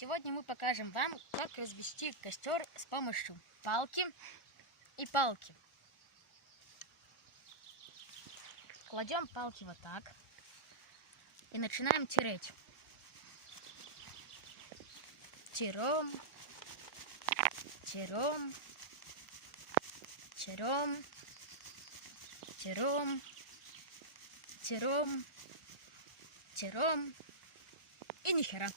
Сегодня мы покажем вам, как развести костер с помощью палки и палки. Кладем палки вот так и начинаем тереть. Терем, терем, терем, терем, терем, терем и ни хера.